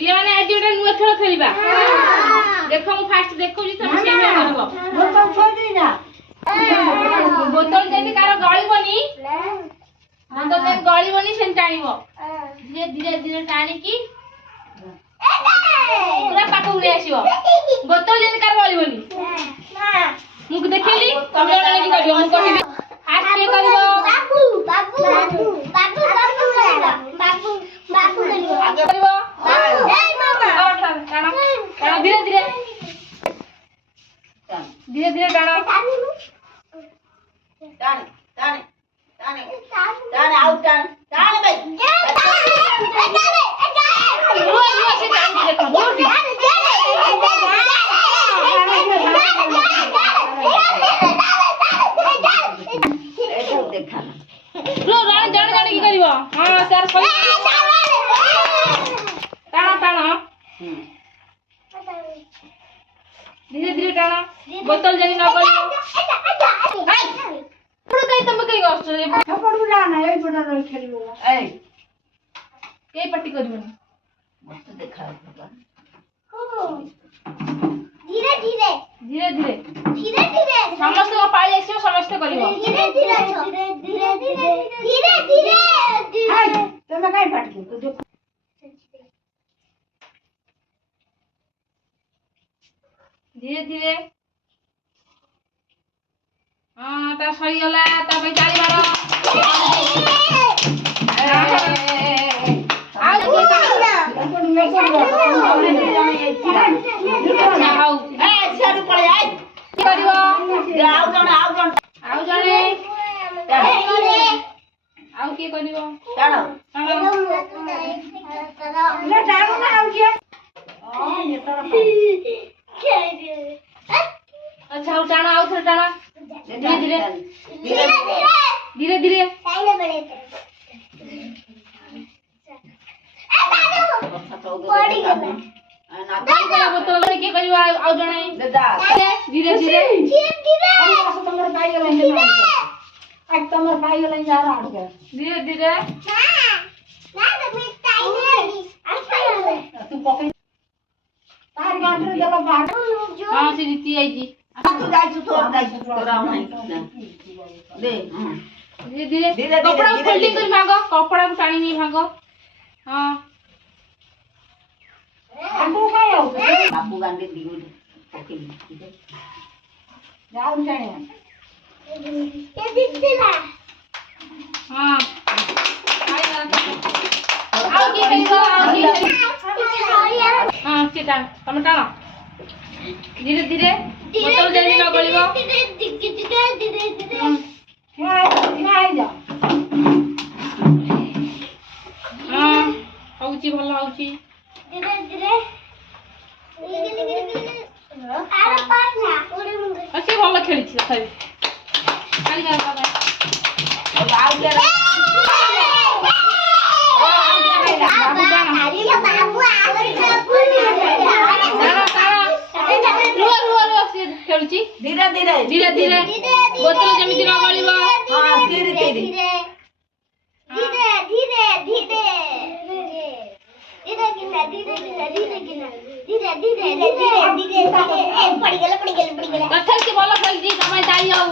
पिले माने आज गोटे नुआ खेल खेलिबा देखो मु फास्ट देखौ जी तुम सेम करबो बोतल छोड़ दे ना बोतल जेती कार गळीबनी बोतल जेती गळीबनी सेन टाणीबो धीरे धीरे धीरे टाणी की पूरा पाको उड़े आसीबो बोतल जेती कार गळीबनी ना मु देखिली तुम जणा की करियो मु कहिबी फास्ट के करबो बाबू बाबू बाबू बाबू बाबू बाबू करबो ए मामा टाणो धीरे धीरे धीरे धीरे टाणो टाण टाण टाण टाण आउट टाण टाण भाई रो रो से टाण के देखो बोल एठो देखा रो राण जान जान की करबो हां सर टाणो टाणो धीरे धीरे टाणो बोतल जनी न करबो पुरो कई तुम कई गस्त रे खपड़ू ना ना ए बड़ा रह खेलिबो ए के पट्टी करबनी मस्त देखा भगवान धीरे धीरे धीरे धीरे धीरे धीरे समस्त को पाई आसीबो समस्त करबो धीरे धीरे धीरे धीरे धीरे धीरे हाय तमे काई फटके तो देखो धीरे धीरे हां ता सही होला ता भाई चाली मारो आओ ए छाड़ू पड़े आई करबो आओ जण आउ जणे आउ के करबो टाणो ले टाणो ना आउ के ये तो अच्छा आउ टाणो आउ थोड़ा टाणो धीरे धीरे धीरे धीरे पहले बड़े पड़ी गला ना बोतल के करबो आउ जणे दादा धीरे धीरे धीरे हम तमर पाई गेलै ना आज तमर पाई गेलै जा रहा है धीरे धीरे ना तो मैं टाइम अच्छा तू पकड़ तार गांठरे देला बाहर हां से रीति आई जी तू जाइछु तोरा नहीं ले धीरे धीरे धीरे कपड़ा धीरे फोल्डिंग कर भागो कपड़ा को टाणी नहीं भागो हां आंटू काय हो बाबू गांडे दिगो पकड़ जाऊ जाने ये दिखला हां आई ना आओ की करबो आओ की हां सीता तुम टाणो धीरे धीरे बोतल जनी न गलिबो धीरे धीरे काय जा हां होउची भलो होउची धीरे धीरे आरो पास ना ओरे मुंगे अच्छे भलो खेली छी सही खाली जा बाबा आओ के बाबू खेलुची धीरे धीरे धीरे धीरे बोतल जमिति न गलिबो हां धीरे धीरे धीरे धीरे धीरे धीरे पड़ी गेल कथल के बोलो खेल जी समय ताई आओ